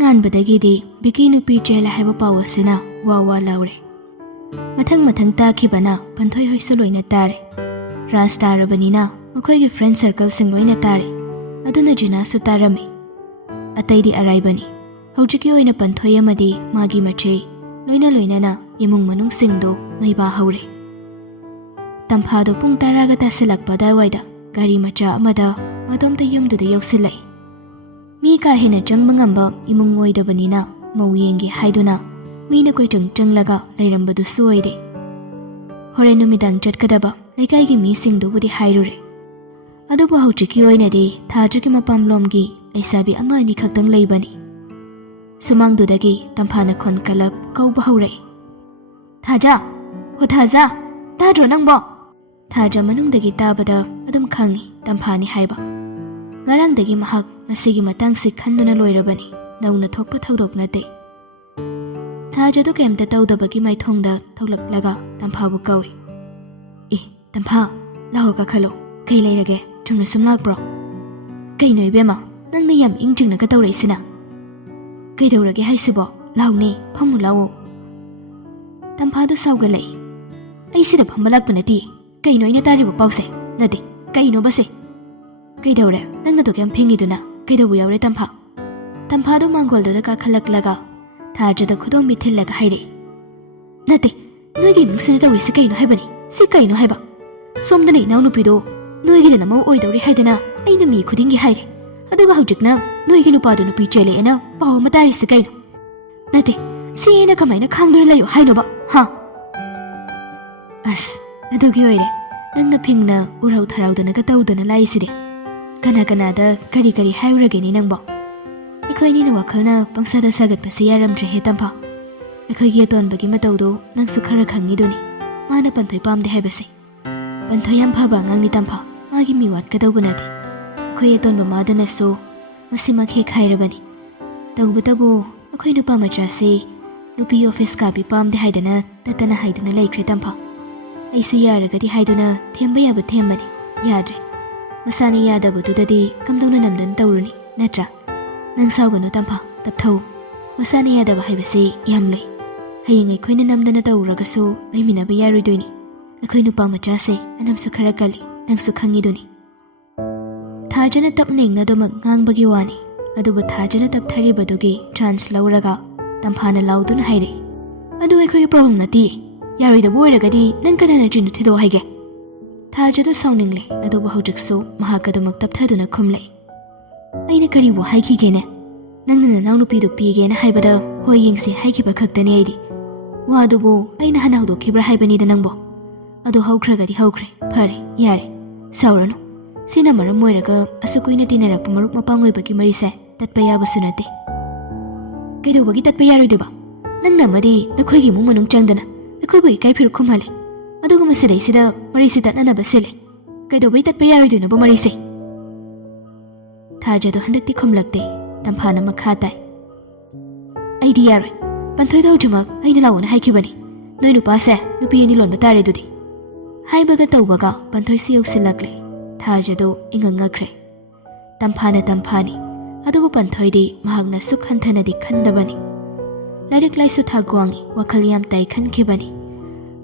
ꯉꯥꯟꯕꯗꯒꯤꯗꯤ ꯕꯤꯀꯤ ꯅꯨꯄꯤ ꯆꯦꯜꯂꯦ ꯍꯥꯏꯕ ꯄꯥꯎ ꯑꯁꯤꯅ ꯋꯥ ꯋꯥ ꯂꯥꯎꯔꯦ꯫ ꯃꯊꯪ ꯇꯥꯈꯤꯕꯅ ꯄꯟꯊꯣꯏ ꯍꯣꯏꯁꯨ ꯂꯣꯏꯅ ꯇꯥꯔꯦ꯫ ꯔꯥꯖ ꯇꯥꯔꯕꯅꯤꯅ ꯃꯈꯣꯏꯒꯤ ꯐ꯭ꯔꯦꯟ ꯁꯔꯀꯜꯁꯤꯡ ꯂꯣꯏꯅ ꯇꯥꯔꯦ꯫ ꯑꯗꯨꯅ ꯖꯤꯅꯥꯁꯨ ꯇꯥꯔꯝꯃꯤ꯫ ꯑꯇꯩꯗꯤ ꯑꯔꯥꯏꯕꯅꯤ꯫ ꯍꯧꯖꯤꯛꯀꯤ ꯑꯣꯏꯅ ꯄꯟꯊꯣꯏ ꯑꯃꯗꯤ ꯃꯥꯒꯤ ꯃꯆꯦ ꯂꯣꯏꯅꯅ ꯏꯃꯨꯡ ꯃꯅꯨꯡꯁꯤꯡꯗꯣ ꯃꯩꯕꯥ ꯍꯧꯔꯦ꯫ ꯇꯝꯐꯥꯗꯣ ꯄꯨꯡ 10ꯒ ꯇꯥꯁꯤꯜꯂꯛꯄ ꯑꯗꯨꯋꯥꯏꯗ ꯒꯥꯔꯤ ꯃꯆꯥ ꯑꯃꯗ ꯃꯇꯣꯝꯇ ꯌꯨꯝꯗꯨꯗ ꯌꯧꯁꯤꯜꯂꯛꯏ꯫ ꯃꯤ ꯀꯥ ꯍꯦꯟꯅ ꯆꯪꯕ ꯉꯝꯕ ꯏꯃꯨꯡ ꯑꯣꯏꯗꯕꯅꯤꯅ ꯃꯧ ꯌꯦꯡꯒꯦ ꯍꯥꯏꯗꯨꯅ ꯃꯤꯅ ꯀꯣꯏꯆꯪ ꯆꯪꯂꯒ ꯂꯩꯔꯝꯕꯗꯨꯁꯨ ꯑꯣꯏꯗꯦ꯫ ꯍꯣꯔꯦꯟ ꯅꯨꯃꯤꯗꯥꯡ ꯆꯠꯀꯗꯕ ꯂꯩꯀꯥꯏꯒꯤ ꯃꯤꯁꯤꯡꯗꯨꯕꯨꯗꯤ ꯍꯥꯏꯔꯨꯔꯦ꯫ ꯑꯗꯨꯕꯨ ꯍꯧꯖꯤꯛꯀꯤ ꯑꯣꯏꯅꯗꯤ ꯊꯥꯖꯒꯤ ꯃꯄꯥꯝꯂꯣꯝꯒꯤ ꯂꯩꯁꯥꯕꯤ ꯑꯃ ꯑꯅꯤ ꯈꯛꯇꯪ ꯂꯩꯕꯅꯤ꯫ ꯁꯨꯃꯥꯡꯗꯨꯗꯒꯤ ꯇꯝꯐꯥꯅ ꯈꯣꯟ ꯀꯂꯞ ꯀꯧꯕ ꯍꯧꯔꯛꯏ꯫ ꯊꯥꯖ! ꯍꯣ ꯊꯥꯖ! ꯇꯥꯗ꯭ꯔꯣ ꯅꯪꯕꯣ? ꯊꯥꯖ ꯃꯅꯨꯡꯗꯒꯤ ꯇꯥꯕꯗ ꯑꯗꯨꯝ ꯈꯪꯉꯤ ꯇꯝꯐꯥꯅꯤ ꯍꯥꯏꯕ꯫ ꯉꯔꯥꯡꯗꯒꯤ ꯃꯍꯥꯛ ꯃꯁꯤꯒꯤ ꯃꯇꯥꯡꯁꯤ ꯈꯟꯗꯨꯅ ꯂꯣꯏꯔꯕꯅꯤ꯫ ꯅꯧꯅ ꯊꯣꯛꯄ ꯊꯧꯗꯣꯛ ꯅꯠꯇꯦ꯫ ꯊꯥꯖꯗꯨ ꯀꯩꯝꯇ ꯇꯧꯗꯕꯒꯤ ꯃꯥꯏꯊꯣꯡꯗ ꯊꯣꯛꯂꯛꯂꯒ ꯇꯝꯐꯥꯕꯨ ꯀꯧꯏ꯫ ꯇꯝꯐꯥ, ꯂꯥꯛꯑꯣ ꯀꯥꯈꯠꯂꯣ꯫ ꯀꯩ ꯂꯩꯔꯒꯦ? ꯆꯨꯝꯅ ꯁꯨꯝ ꯂꯥꯛꯄ꯭ꯔꯣ? ꯀꯩꯅꯣ ꯏꯕꯦꯝꯃ, ꯅꯪꯅ ꯌꯥꯝ ꯏꯪ ꯆꯤꯡꯅꯒ ꯇꯧꯔꯛꯏꯁꯤꯅ? ꯀꯩꯗꯧꯔꯒꯦ ꯍꯥꯏꯁꯤꯕꯣ? ꯂꯥꯎꯅꯦ, ꯐꯝꯃꯨ ꯂꯥꯛꯑꯣ꯫ ꯇꯝꯐꯥꯗꯨ ꯁꯥꯎꯒꯠꯂꯛꯏ꯫ ꯑꯩ ꯁꯤꯗ ꯐꯝꯕ ꯂꯥꯛꯄ ꯅꯠꯇꯦ꯫ ꯀꯩꯅꯣ ꯑꯩꯅ ꯇꯥꯔꯤꯕ ꯄꯥꯎꯁꯦ? ꯅꯠꯇꯦ, ꯀꯩꯅꯣꯕꯁꯦ? ꯀꯩꯗꯧꯔꯦ? ꯅꯪꯅ ꯗꯨꯛ ꯌꯥꯝ ꯐꯤꯡꯉꯤꯗꯨꯅ? ꯀꯩꯗꯧꯕ ꯌꯥꯎꯔꯦ ꯇꯝꯐꯥ? ꯇꯝꯐꯥꯗꯨ ꯃꯥꯡꯒꯣꯜꯗꯨꯗ ꯀꯥꯈꯠꯂꯛꯂꯒ ꯊꯥꯖꯗ ꯈꯨꯗꯣꯝꯕꯤ ꯊꯤꯜꯂꯒ ꯍꯥꯏꯔꯛꯏ꯫ ꯅꯠꯇꯦ, ꯅꯣꯏꯒꯤ ꯏꯃꯨꯡꯁꯤꯗ ꯇꯧꯔꯤꯁꯤ ꯀꯩꯅꯣ ꯍꯥꯏꯕꯅꯤ? ꯁꯤ ꯀꯩꯅꯣ ꯍꯥꯏꯕ? ꯁꯣꯝꯗꯅ ꯏꯅꯥꯎꯅꯨꯄꯤꯗꯣ ꯅꯣꯏꯒꯤꯗꯅ ꯃꯧ ꯑꯣꯏꯗꯧꯔꯤ ꯍꯥꯏꯗꯅ ꯑꯩꯅ ꯃꯤ ꯈꯨꯗꯤꯡꯒꯤ ꯍꯥꯏꯔꯦ꯫ ꯑꯗꯨꯒ ꯍꯧꯖꯤꯛꯅ ꯅꯣꯏꯒꯤ ꯅꯨꯄꯥꯗꯣ ꯅꯨꯄꯤ ꯆꯦꯜꯂꯛꯑꯦꯅ ꯄꯥꯎ ꯑꯃ ꯇꯥꯔꯤꯁꯤ ꯀꯩꯅꯣ? ꯅꯠꯇꯦ, ꯁꯤ ꯑꯩꯅ ꯀꯃꯥꯏꯅ ꯈꯥꯡꯗꯨꯅ ꯂꯩꯌꯣ ꯍꯥꯏꯅꯣꯕ? ꯍꯥ? ꯑꯁ, ꯑꯗꯨꯒꯤ ꯑꯣꯏꯔꯦ ꯅꯪꯅ ꯐꯤꯡꯅ ꯎꯔꯥꯎ ꯊꯔꯥꯎꯗꯅꯒ ꯇꯧꯗꯅ ꯂꯥꯛꯏꯁꯤꯗꯤ꯫ ꯀꯅꯥꯗ ꯀꯔꯤ ꯍꯥꯏꯔꯨꯔꯒꯦꯅꯤ ꯅꯪꯕꯣ? ꯑꯩꯈꯣꯏꯅꯤꯅ ꯋꯥꯈꯜꯅ ꯄꯪꯁꯥꯗ ꯁꯥꯒꯠꯄꯁꯤ ꯌꯥꯔꯝꯗ꯭ꯔꯦꯍꯦ ꯇꯝꯐꯥ꯫ ꯑꯩꯈꯣꯏꯒꯤ ꯑꯇꯣꯟꯕꯒꯤ ꯃꯇꯧꯗꯣ ꯅꯪꯁꯨ ꯈꯔ ꯈꯪꯉꯤꯗꯨꯅꯤ꯫ ꯃꯥꯅ ꯄꯟꯊꯣꯏ ꯄꯥꯝꯗꯦ ꯍꯥꯏꯕꯁꯦ꯫ ꯄꯟꯊꯣꯏ ꯌꯥꯝ ꯐꯕ ꯑꯉꯥꯡꯅꯤ ꯇꯝꯐꯥ꯫ ꯃꯥꯒꯤ ꯃꯤ ꯋꯥꯠꯀꯗꯧꯕ ꯅꯠꯇꯦ꯫ ꯑꯩꯈꯣꯏ ꯑꯇꯣꯟꯕ ꯃꯥꯗꯅꯁꯨ ꯃꯁꯤꯃꯛ ꯍꯦꯛ ꯍꯥꯏꯔꯕꯅꯤ꯫ ꯇꯧꯕꯇꯕꯨ ꯑꯩꯈꯣꯏ ꯅꯨꯄꯥ ꯃꯆꯥꯁꯤ ꯅꯨꯄꯤ ꯑꯣꯐꯤꯁ ꯀꯥꯕꯤ ꯄꯥꯝꯗꯦ ꯍꯥꯏꯗꯅ ꯇꯠꯇꯅ ꯍꯥꯏꯗꯨꯅ ꯂꯩꯈ꯭ꯔꯦ ꯇꯝꯐꯥ꯫ ꯑꯩꯁꯨ ꯌꯥꯔꯒꯗꯤ ꯍꯥꯏꯗꯨꯅ ꯊꯦꯝꯕ ꯌꯥꯕ ꯊꯦꯝꯕꯅꯤ꯫ ꯌꯥꯗ꯭ꯔꯦ꯫ ꯃꯁꯥꯅ ꯌꯥꯗꯕꯗꯨꯗꯗꯤ ꯀꯝꯗꯧꯅ ꯅꯝꯗꯨꯅ ꯇꯧꯔꯨꯅꯤ, ꯅꯠꯇ꯭ꯔꯥ? ꯅꯪ ꯁꯥꯎꯒꯅꯨ ꯇꯝꯐꯥ, ꯇꯞꯊꯧ꯫ ꯃꯁꯥꯅ ꯌꯥꯗꯕ ꯍꯥꯏꯕꯁꯤ ꯌꯥꯝ ꯂꯩ꯫ ꯍꯌꯦꯡ ꯑꯩꯈꯣꯏꯅ ꯅꯝꯗꯅ ꯇꯧꯔꯨꯔꯒꯁꯨ ꯂꯩꯃꯤꯟꯅꯕ ꯌꯥꯔꯣꯏꯗꯣꯏꯅꯤ꯫ ꯑꯩꯈꯣꯏ ꯅꯨꯄꯥ ꯃꯆꯥꯁꯦ ꯑꯅꯝꯁꯨ ꯈꯔ ꯀꯜꯂꯤ, ꯅꯪꯁꯨ ꯈꯪꯉꯤꯗꯨꯅꯤ꯫ ꯊꯥꯖꯅ ꯇꯞꯅ ꯏꯪꯅꯗꯨꯃꯛ ꯉꯥꯡꯕꯒꯤ ꯋꯥꯅꯤ꯫ ꯑꯗꯨꯕꯨ ꯊꯥꯖꯅ ꯇꯞꯊꯔꯤꯕꯗꯨꯒꯤ ꯆꯥꯟꯁ ꯂꯧꯔꯒ ꯇꯝꯐꯥꯅ ꯂꯥꯎꯗꯨꯅ ꯍꯥꯏꯔꯛꯏ꯫ ꯑꯗꯨ ꯑꯩꯈꯣꯏꯒꯤ ꯄ꯭ꯔꯣꯕ꯭ꯂꯦꯝ ꯅꯠꯇꯤꯌꯦ꯫ ꯌꯥꯔꯣꯏꯗꯕ ꯑꯣꯏꯔꯒꯗꯤ ꯅꯪ ꯀꯅꯥꯅ ꯆꯤꯟꯗꯨ ꯊꯤꯗꯣꯛꯑꯣ ꯍꯥꯏꯒꯦ? ꯊꯥꯖꯗꯨ ꯁꯥꯎꯅꯤꯡꯂꯦ꯫ ꯑꯗꯨꯕꯨ ꯍꯧꯖꯤꯛꯁꯨ ꯃꯍꯥꯛ ꯑꯗꯨꯃꯛ ꯇꯞꯊꯗꯨꯅ ꯈꯨꯝꯂꯛꯏ꯫ ꯑꯩꯅ ꯀꯔꯤꯕꯨ ꯍꯥꯏꯈꯤꯒꯦꯅꯦ? ꯅꯪꯅ ꯅꯅꯥꯎ ꯅꯨꯄꯤꯗꯨ ꯄꯤꯒꯦꯅ ꯍꯥꯏꯕꯗ ꯍꯣꯏ ꯌꯦꯡꯁꯤ ꯍꯥꯏꯈꯤꯕ ꯈꯛꯇꯅꯤ ꯑꯩꯗꯤ꯫ ꯋꯥꯗꯨꯕꯨ ꯑꯩꯅ ꯍꯥꯟꯅ ꯍꯧꯗꯣꯛꯈꯤꯕ꯭ꯔꯥ ꯍꯥꯏꯕꯅꯤꯗ ꯅꯪꯕꯣ꯫ ꯑꯗꯨ ꯍꯧꯈ꯭ꯔꯒꯗꯤ ꯍꯧꯈ꯭ꯔꯦ, ꯐꯔꯦ, ꯌꯥꯔꯦ, ꯁꯥꯎꯔꯅꯨ꯫ ꯁꯤꯅ ꯃꯔꯝ ꯑꯣꯏꯔꯒ ꯑꯁꯨꯛ ꯀꯨꯏꯅ ꯇꯤꯟꯅꯔꯛꯄ ꯃꯔꯨꯞ ꯃꯄꯥꯡ ꯑꯣꯏꯕꯒꯤ ꯃꯔꯤꯁꯦ ꯇꯠꯄ ꯌꯥꯕꯁꯨ ꯅꯠꯇꯦ꯫ ꯀꯩꯗꯧꯕꯒꯤ ꯇꯠꯄ ꯌꯥꯔꯣꯏꯗꯣꯏꯕ? ꯅꯪꯅ ꯑꯃꯗꯤ ꯅꯈꯣꯏꯒꯤ ꯏꯃꯨꯡ ꯃꯅꯨꯡ ꯆꯪꯗꯅ ꯑꯩꯈꯣꯏꯕꯨ ꯏꯀꯥꯏ ꯐꯤꯔꯨꯛ ꯈꯨꯝꯍꯜꯂꯦ꯫ ꯑꯗꯨꯒ ꯃꯁꯤꯗꯩꯁꯤꯗ ꯃꯔꯤꯁꯤ ꯇꯠꯅꯅꯕ ꯁꯤꯜꯂꯦ꯫ ꯀꯩꯗꯧꯕꯩ ꯇꯠꯄ ꯌꯥꯔꯣꯏꯗꯣꯏꯅꯣꯕ ꯃꯔꯤꯁꯦ? ꯊꯥꯖꯗꯣ ꯍꯟꯗꯛꯇꯤ ꯈꯨꯝꯂꯛꯇꯦ꯫ ꯇꯝꯐꯥꯅ ꯃꯈꯥ ꯇꯥꯏ꯫ ꯑꯩꯗꯤ ꯌꯥꯔꯣꯏ꯫ ꯄꯟꯊꯣꯏꯗ ꯍꯧꯖꯤꯛꯃꯛ ꯑꯩꯅ ꯂꯥꯛꯑꯣꯅ ꯍꯥꯏꯈꯤꯕꯅꯤ꯫ ꯅꯣꯏ ꯅꯨꯄꯥꯁꯦ ꯅꯨꯄꯤ ꯑꯅꯤ ꯂꯣꯟꯕ ꯇꯥꯔꯦ ꯑꯗꯨꯗꯤ꯫ ꯍꯥꯏꯕꯒ ꯇꯧꯕꯒ ꯄꯟꯊꯣꯏꯁꯤ ꯌꯧꯁꯤꯜꯂꯛꯂꯦ꯫ ꯊꯥꯖꯗꯣ ꯏꯉꯛꯉꯛꯈ꯭ꯔꯦ꯫ ꯇꯝꯐꯥꯅꯤ꯫ ꯑꯗꯨꯕꯨ ꯄꯟꯊꯣꯏꯗꯤ ꯃꯍꯥꯛꯅ ꯁꯨꯛ ꯍꯟꯊꯅꯗꯤ ꯈꯟꯗꯕꯅꯤ꯫ ꯂꯥꯏꯔꯤꯛ ꯂꯥꯏꯁꯨ ꯊꯥꯛ ꯋꯥꯡꯉꯤ, ꯋꯥꯈꯜ ꯌꯥꯝ ꯇꯥꯏ ꯈꯟꯈꯤꯕꯅꯤ꯫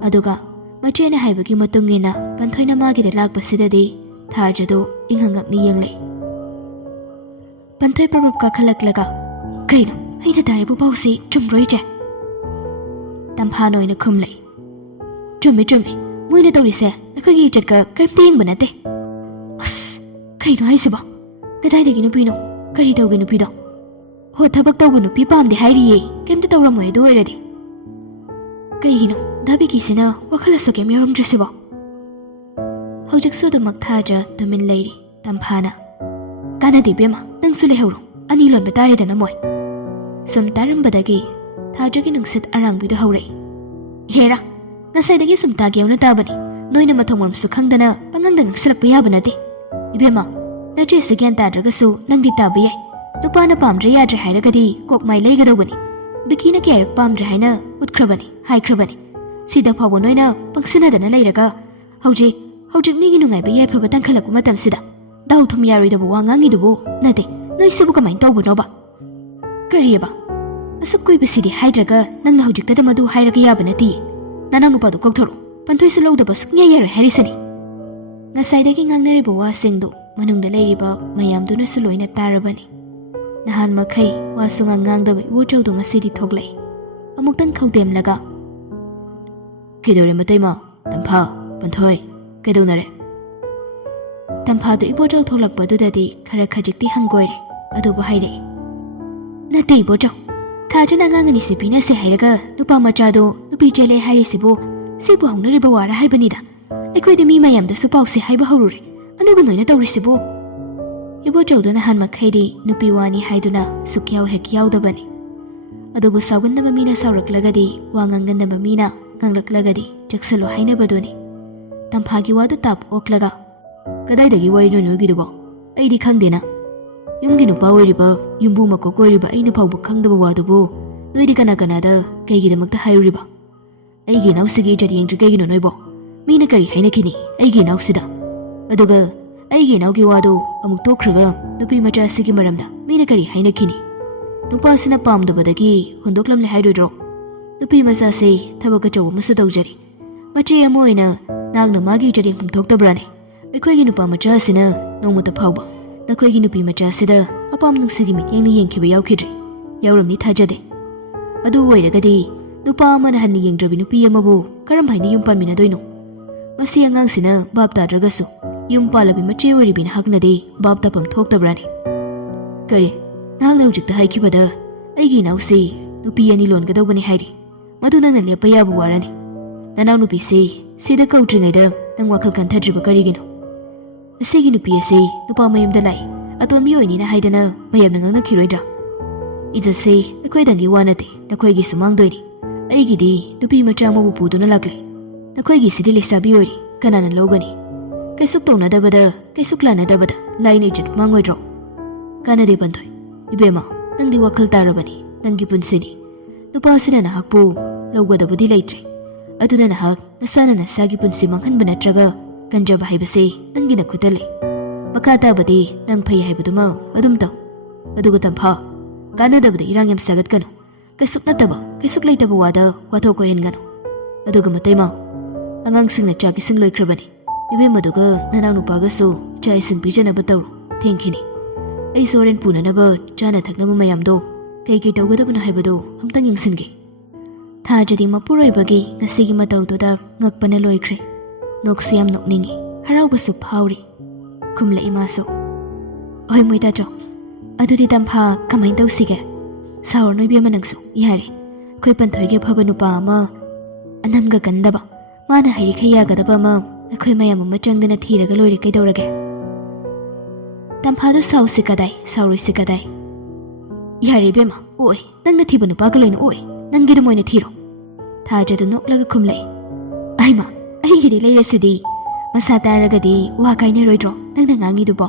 ꯑꯗꯨꯒ ꯃꯆꯦꯅ ꯍꯥꯏꯕꯒꯤ ꯃꯇꯨꯡ ꯏꯟꯅ ꯄꯟꯊꯣꯏꯅ ꯃꯥꯒꯤꯗ ꯂꯥꯛꯄꯁꯤꯗꯗꯤ ꯊꯥꯖꯗꯣ ꯏꯉꯛꯉꯛꯅ ꯌꯦꯡꯂꯛꯏ꯫ ꯄꯟꯊꯣꯏ ꯄ꯭ꯔꯞ ꯀꯥꯈꯠꯂꯛꯂꯒ ꯀꯩꯅꯣ ꯑꯩꯅ ꯇꯥꯔꯤꯕ ꯄꯥꯎꯁꯤ ꯆꯨꯝꯕ꯭ꯔꯣ ꯏꯆꯦ? ꯇꯝꯐꯥꯅ ꯑꯣꯏꯅ ꯈꯨꯝꯂꯛꯏ꯫ ꯆꯨꯝꯃꯤ꯫ ꯃꯣꯏꯅ ꯇꯧꯔꯤꯁꯦ ꯑꯩꯈꯣꯏꯒꯤ ꯏꯖꯠꯀ ꯀꯔꯤꯝꯇ ꯌꯦꯡꯕ ꯅꯠꯇꯦ꯫ ꯑꯁ, ꯀꯩꯅꯣ ꯍꯥꯏꯁꯤꯕꯣ? ꯀꯗꯥꯏꯗꯒꯤ ꯅꯨꯄꯤꯅꯣ? ꯀꯔꯤ ꯇꯧꯒꯦ ꯅꯨꯄꯤꯗꯣ? ꯍꯣ, ꯊꯕꯛ ꯇꯧꯕ ꯅꯨꯄꯤ ꯄꯥꯝꯗꯦ ꯍꯥꯏꯔꯤꯌꯦ꯫ ꯀꯩꯝꯇ ꯇꯧꯔꯝꯃꯣꯏ ꯑꯗꯨ ꯑꯣꯏꯔꯗꯤ꯫ ꯀꯩꯒꯤꯅꯣ ꯗꯥꯕꯤꯀꯤꯁꯤꯅ ꯋꯥꯈꯜ ꯑꯁꯨꯛ ꯀꯩꯝ ꯌꯥꯎꯔꯝꯗ꯭ꯔꯤꯁꯤꯕꯣ? ꯍꯧꯖꯤꯛꯁꯨ ꯑꯗꯨꯃꯛ ꯊꯥꯖ ꯇꯨꯃꯤꯟ ꯂꯩꯔꯤ꯫ ꯇꯝꯐꯥꯅ ꯀꯥꯟꯅꯗꯦ ꯏꯕꯦꯝꯃ, ꯅꯪꯁꯨ ꯂꯩꯍꯧꯔꯣ꯫ ꯑꯅꯤ ꯂꯣꯟꯕ ꯇꯥꯔꯦꯗꯅ ꯃꯣꯏ꯫ ꯁꯨꯝ तारंबदगी थाजगी नुंसित अरांगबिदु हौरई हेरा नसाइदगी सुम तागेवना ताबनी नोइना मथों मरमसु खंगदना पंगंग नंगसलकपा याबा नते इबेमा नचे सिग्यान ताद्रगसु नंगदी ताबा याय नुपाना पामद्रे याद्रे हाइरगदी कोकमाइ लेगदौबनी बिकीना क्यारक पामद्रे हाइना उतख्रबनी हाइख्रबनी सिदा फावो नोइना पंगसिनादना लेरगा हौजिक मिगी नुंगाइबा याइफबा तंखलकु मतमसिदा दाउ थुम यारोइदबु वा ngangidubu nate noi sibu kamain tौबनोबा ꯀꯔꯤꯌꯦꯕ ꯑꯁꯨꯛ ꯀꯨꯏꯕꯁꯤꯗꯤ ꯍꯥꯏꯗ꯭ꯔꯒ ꯅꯪꯅ ꯍꯧꯖꯤꯛꯇꯗ ꯃꯗꯨ ꯍꯥꯏꯔꯒ ꯌꯥꯕ ꯅꯠꯇꯤꯌꯦ ꯅꯅꯥꯎ ꯅꯨꯄꯥꯗꯨ ꯀꯧꯊꯣꯔꯛꯎ ꯄꯟꯊꯣꯏꯁꯨ ꯂꯧꯗꯕ ꯁꯨꯛꯌꯥ ꯌꯥꯔꯣꯏ ꯍꯥꯏꯔꯤꯁꯤꯅꯤ ꯉꯁꯥꯏꯗꯒꯤ ꯉꯥꯡꯅꯔꯤꯕ ꯋꯥꯁꯤꯡꯗꯨ ꯃꯅꯨꯡꯗ ꯂꯩꯔꯤꯕ ꯃꯌꯥꯝꯗꯨꯅꯁꯨ ꯂꯣꯏꯅ ꯇꯥꯔꯕꯅꯤ ꯅꯍꯥꯟ ꯃꯈꯩ ꯋꯥꯁꯨ ꯉꯥꯡꯗꯕ ꯏꯕꯣꯆꯧꯗꯣ ꯉꯁꯤꯗꯤ ꯊꯣꯛꯂꯛꯏ ꯑꯃꯨꯛꯇꯪ ꯈꯧꯗꯦꯝꯂꯒ ꯀꯩꯗꯧꯔꯦ ꯃꯇꯩꯃ ꯇꯝꯐꯥ ꯄꯟꯊꯣꯏ ꯀꯩꯗꯧꯅꯔꯦ ꯇꯝꯐꯥꯗꯨ ꯏꯕꯣꯆꯧ ꯊꯣꯛꯂꯛꯄꯗꯨꯗꯗꯤ ꯈꯔ ꯈꯖꯤꯛꯇꯤ ꯍꯪꯒꯣꯏꯔꯦ ꯑꯗꯨꯕꯨ ꯍꯥꯏꯔꯛꯏ ꯅꯠꯇꯦ ꯏꯕꯣꯆꯧ ꯊꯥꯖꯅ ꯑꯉꯥꯡ ꯑꯅꯤꯁꯤ ꯄꯤꯅꯁꯦ ꯍꯥꯏꯔꯒ ꯅꯨꯄꯥ ꯃꯆꯥꯗꯣ ꯅꯨꯄꯤ ꯆꯦꯜꯂꯦ ꯍꯥꯏꯔꯤꯁꯤꯕꯨ ꯁꯤꯕꯨ ꯍꯧꯅꯔꯤꯕ ꯋꯥꯔ ꯍꯥꯏꯕꯅꯤꯗ ꯑꯩꯈꯣꯏꯗꯤ ꯃꯤ ꯃꯌꯥꯝꯗꯁꯨ ꯄꯥꯎꯁꯦ ꯍꯥꯏꯕ ꯍꯧꯔꯨꯔꯦ ꯑꯗꯨꯒ ꯅꯣꯏꯅ ꯇꯧꯔꯤꯁꯤꯕꯨ ꯏꯕꯣꯆꯧꯗꯨ ꯅꯍꯥꯟ ꯃꯈꯩꯗꯤ ꯅꯨꯄꯤ ꯋꯥꯅꯤ ꯍꯥꯏꯗꯨꯅ ꯁꯨꯛꯌꯥꯎ ꯍꯦꯛ ꯌꯥꯎꯗꯕꯅꯤ ꯑꯗꯨꯕꯨ ꯁꯥꯎꯒꯟꯗꯕ ꯃꯤꯅ ꯁꯥꯎꯔꯛꯂꯒꯗꯤ ꯋꯥ ꯉꯥꯡꯒꯟꯗꯕ ꯃꯤꯅ ꯉꯥꯡꯂꯛꯂꯒꯗꯤ ꯆꯦꯛꯁꯤꯜꯂꯨ ꯍꯥꯏꯅꯕꯗꯨꯅꯤ ꯇꯝꯐꯥꯒꯤ ꯋꯥꯗꯨ ꯇꯥꯞ ꯑꯣꯛꯂꯒ ꯀꯗꯥꯏꯗꯒꯤ ꯋꯥꯔꯤꯅꯣ ꯅꯣꯏꯒꯤꯗꯨꯕꯣ ꯑꯩꯗꯤ ꯈꯪꯗꯦꯅ ꯌꯨꯝꯒꯤ ꯅꯨꯄꯥ ꯑꯣꯏꯔꯤꯕ ꯌꯨꯝꯕꯨ ꯃꯀꯣꯛ ꯑꯣꯏꯔꯤꯕ ꯑꯩꯅ ꯐꯥꯎꯕ ꯈꯪꯗꯕ ꯋꯥꯗꯨꯕꯨ ꯅꯣꯏꯗꯤ ꯀꯅꯥ ꯀꯅꯥꯗ ꯀꯩꯒꯤꯗꯃꯛꯇ ꯍꯥꯏꯔꯨꯔꯤꯕ ꯑꯩꯒꯤ ꯏꯅꯥꯎꯁꯤꯒꯤ ꯏꯖꯠ ꯌꯦꯡꯗ꯭ꯔꯤ ꯀꯩꯒꯤꯅꯣ ꯅꯣꯏꯕꯣ ꯃꯤꯅ ꯀꯔꯤ ꯍꯥꯏꯅꯈꯤꯅꯤ ꯑꯩꯒꯤ ꯏꯅꯥꯎꯁꯤꯗ ꯑꯗꯨꯒ ꯑꯩꯒꯤ ꯏꯅꯥꯎꯒꯤ ꯋꯥꯗꯨ ꯑꯃꯨꯛ ꯇꯣꯛꯈ꯭ꯔꯒ ꯅꯨꯄꯤ ꯃꯆꯥꯁꯤꯒꯤ ꯃꯔꯝꯗ ꯃꯤꯅ ꯀꯔꯤ ꯍꯥꯏꯅꯈꯤꯅꯤ ꯅꯨꯄꯥꯁꯤꯅ ꯄꯥꯝꯗꯕꯗꯒꯤ ꯍꯨꯟꯗꯣꯛꯂꯝꯂꯦ ꯍꯥꯏꯔꯣꯏꯗ꯭ꯔꯣ ꯅꯨꯄꯤ ꯃꯆꯥꯁꯦ ꯊꯕꯛ ꯑꯆꯧꯕ ꯑꯃꯁꯨ ꯇꯧꯖꯔꯤ ꯃꯆꯦ ꯑꯃ ꯑꯣꯏꯅ ꯅꯪꯅ ꯃꯥꯒꯤ ꯏꯖꯠ ꯌꯦꯡꯐꯝ ꯊꯣꯛꯇꯕ꯭ꯔꯥꯅꯦ ꯑꯩꯈꯣꯏꯒꯤ ꯅꯨꯄꯥ ꯃꯆꯥꯁꯤꯅ ꯅꯣꯡꯃꯇ ꯐꯥꯎꯕ ꯅꯈꯣꯏꯒꯤ ꯅꯨꯄꯤ ꯃꯆꯥꯁꯤꯗ ꯑꯄꯥꯝ ꯅꯨꯡꯁꯤꯒꯤ ꯃꯤꯠꯌꯦꯡꯅ ꯌꯦꯡꯈꯤꯕ ꯌꯥꯎꯈꯤꯗ꯭ꯔꯤ ꯌꯥꯎꯔꯝꯅꯤ ꯊꯥꯖꯗꯦ ꯑꯗꯨ ꯑꯣꯏꯔꯒꯗꯤ ꯅꯨꯄꯥ ꯑꯃꯅ ꯍꯟꯅ ꯌꯦꯡꯗ꯭ꯔꯕꯤ ꯅꯨꯄꯤ ꯑꯃꯕꯨ ꯀꯔꯝ ꯍꯥꯏꯅ ꯌꯨꯝ ꯄꯥꯟꯃꯤꯟꯅꯗꯣꯏꯅꯣ ꯃꯁꯤ ꯑꯉꯥꯡꯁꯤꯅ ꯚꯥꯞ ꯇꯥꯗ꯭ꯔꯒꯁꯨ ꯌꯨꯝ ꯄꯥꯜꯂꯕꯤ ꯃꯆꯦ ꯑꯣꯏꯔꯤꯕꯤ ꯅꯍꯥꯛꯅꯗꯤ ꯚꯥꯞ ꯇꯥꯐꯝ ꯊꯣꯛꯇꯕ꯭ꯔꯥꯅꯦ ꯀꯔꯤ ꯅꯍꯥꯛꯅ ꯍꯧꯖꯤꯛꯇ ꯍꯥꯏꯈꯤꯕꯗ ꯑꯩꯒꯤ ꯏꯅꯥꯎꯁꯤ ꯅꯨꯄꯤ ꯑꯅꯤ ꯂꯣꯟꯒꯗꯧꯕꯅꯤ ꯍꯥꯏꯔꯤ ꯃꯗꯨ ꯅꯪꯅ ꯂꯦꯞꯄ ꯌꯥꯕ ꯋꯥꯔꯅꯤ ꯅꯅꯥꯎ ꯅꯨꯄꯤꯁꯤ ꯁꯤꯗ ꯀꯧꯗ꯭ꯔꯤꯉꯩꯗ ꯅꯪ ꯋꯥꯈꯜ ꯈꯟꯊꯗ꯭ꯔꯤꯕ ꯀꯔꯤꯒꯤꯅꯣ ꯑꯁꯤꯒꯤ ꯅꯨꯄꯤ ꯑꯁꯤ ꯅꯨꯄꯥ ꯃꯌꯨꯝꯗ ꯂꯥꯛꯏ ꯑꯇꯣꯟꯕꯤ ꯑꯣꯏꯅꯤꯅ ꯍꯥꯏꯗꯅ ꯃꯌꯥꯝꯅ ꯉꯥꯡꯅꯈꯤꯔꯣꯏꯗ꯭ꯔꯥ ꯏꯖꯠꯁꯤ ꯑꯩꯈꯣꯏꯗꯪꯒꯤ ꯋꯥ ꯅꯠꯇꯦ ꯅꯈꯣꯏꯒꯤꯁꯨ ꯃꯥꯡꯗꯣꯏꯅꯤ ꯑꯩꯒꯤꯗꯤ ꯅꯨꯄꯤ ꯃꯆꯥ ꯑꯃꯕꯨ ꯄꯨꯗꯨꯅ ꯂꯥꯛꯂꯦ ꯅꯈꯣꯏꯒꯤꯁꯤꯗꯤ ꯂꯩꯁꯥꯕꯤ ꯑꯣꯏꯔꯤ ꯀꯅꯥꯅ ꯂꯧꯒꯅꯤ ꯀꯩꯁꯨꯛ ꯇꯧꯅꯗꯕꯗ ꯀꯩꯁꯨꯛ ꯂꯥꯟꯅꯗꯕꯗ ꯂꯥꯏꯅ ꯏꯖꯠ ꯃꯥꯡꯉꯣꯏꯗ꯭ꯔꯣ ꯀꯥꯟꯅꯗꯦ ꯄꯟꯊꯣꯏ ꯏꯕꯦꯝꯃ ꯅꯪꯗꯤ ꯋꯥꯈꯜ ꯇꯥꯔꯕꯅꯤ ꯅꯪꯒꯤ ꯄꯨꯟꯁꯤꯅꯤ ꯅꯨꯄꯥꯁꯤꯅ ꯅꯍꯥꯛꯄꯨ ꯂꯧꯒꯗꯕꯗꯤ ꯂꯩꯇ꯭ꯔꯦ ꯑꯗꯨꯅ ꯅꯍꯥꯛ ꯅꯁꯥꯅ ꯅꯁꯥꯒꯤ ꯄꯨꯟꯁꯤ ꯃꯥꯡꯍꯟꯕ ꯅꯠꯇ꯭ꯔꯒ ꯀꯟꯖꯕ ꯍꯥꯏꯕꯁꯤ ꯅꯪꯒꯤ ꯅꯈꯨꯠꯇ ꯂꯩ ꯃꯈꯥ ꯇꯥꯕꯗꯤ ꯅꯪ ꯐꯩ ꯍꯥꯏꯕꯗꯨꯃ ꯑꯗꯨꯝ ꯇꯧ ꯑꯗꯨꯒ ꯇꯝꯐꯥ ꯀꯥꯟꯅꯗꯕꯗ ꯏꯔꯥꯡ ꯌꯥꯝ ꯁꯥꯒꯠꯀꯅꯨ ꯀꯩꯁꯨꯛ ꯅꯠꯇꯕ ꯀꯩꯁꯨꯛ ꯂꯩꯇꯕ ꯋꯥꯗ ꯋꯥꯊꯣꯛ ꯀꯣꯏꯍꯟꯒꯅꯨ ꯑꯗꯨꯒ ꯃꯇꯩꯃ ꯑꯉꯥꯡꯁꯤꯡꯅ ꯆꯥꯛ ꯏꯁꯤꯡ ꯂꯣꯏꯈ꯭ꯔꯕꯅꯤ ꯏꯕꯦꯝꯃꯗꯨꯒ ꯅꯅꯥꯎ ꯅꯨꯄꯥꯒꯁꯨ ꯆꯥꯛ ꯏꯁꯤꯡ ꯄꯤꯖꯅꯕ ꯇꯧꯔꯣ ꯊꯦꯡꯈꯤꯅꯤ ꯑꯩꯁꯨ ꯍꯣꯔꯦꯟ ꯄꯨꯅꯅꯕ ꯆꯥꯅ ꯊꯛꯅꯕ ꯃꯌꯥꯝꯗꯣ ꯀꯩ ꯇꯧꯒꯗꯕꯅꯣ ꯍꯥꯏꯕꯗꯣ ꯑꯝꯇꯪ ꯌꯦꯡꯁꯤꯟꯒꯦ ꯊꯥꯖꯗꯤ ꯃꯄꯨꯔꯣꯏꯕꯒꯤ ꯉꯁꯤꯒꯤ ꯃꯇꯧꯗꯨꯗ ꯉꯛꯄꯅ ꯂꯣꯏꯈ꯭ꯔꯦ ꯅꯣꯛꯁꯨ ꯌꯥꯝ ꯅꯣꯛꯅꯤꯡꯉꯤ ꯍꯔꯥꯎꯕꯁꯨ ꯐꯥꯎꯔꯤ ꯈꯨꯝꯂꯛꯏ ꯃꯥꯁꯨ ꯍꯣꯏ ꯃꯣꯏꯇꯥꯆꯧ ꯑꯗꯨꯗꯤ ꯇꯝꯐꯥ ꯀꯃꯥꯏꯅ ꯇꯧꯁꯤꯒꯦ ꯁꯥꯎꯔꯅꯣ ꯏꯕꯦꯝꯃ ꯅꯪꯁꯨ ꯌꯥꯔꯦ ꯑꯩꯈꯣꯏ ꯄꯟꯊꯣꯏꯒꯤ ꯑꯐꯕ ꯅꯨꯄꯥ ꯑꯃ ꯑꯅꯝꯒ ꯀꯟꯗꯕ ꯃꯥꯅ ꯍꯩꯔꯤꯈꯩ ꯌꯥꯒꯗꯕ ꯑꯃ ꯑꯩꯈꯣꯏ ꯃꯌꯥꯝ ꯑꯃ ꯆꯪꯗꯅ ꯊꯤꯔꯒ ꯂꯣꯏꯔꯦ ꯀꯩꯗꯧꯔꯒꯦ ꯇꯝꯐꯥꯗꯨ ꯁꯥꯎꯁꯤ ꯀꯗꯥꯏ ꯁꯥꯎꯔꯣꯏꯁꯤ ꯀꯗꯥꯏ ꯌꯥꯔꯦ ꯏꯕꯦꯝꯃ ꯑꯣꯏ ꯅꯪꯅ ꯊꯤꯕ ꯅꯨꯄꯥꯒ ꯂꯣꯏꯅ ꯑꯣꯏ ꯅꯪꯒꯤꯗꯨꯝ ꯑꯣꯏꯅ ꯊꯤꯔꯣ ꯊꯥꯖꯗꯨ ꯅꯣꯛꯂꯒ ꯈꯨꯝꯂꯛꯏ ꯑꯩꯃ ꯑꯩꯒꯤꯗꯤ ꯂꯩꯔꯁꯤꯗꯤ ꯃꯁꯥ ꯇꯥꯔꯒꯗꯤ ꯋꯥ ꯀꯥꯏꯅꯔꯣꯏꯗ꯭ꯔꯣ ꯅꯪꯅ ꯉꯥꯡꯉꯤꯗꯨꯕꯣ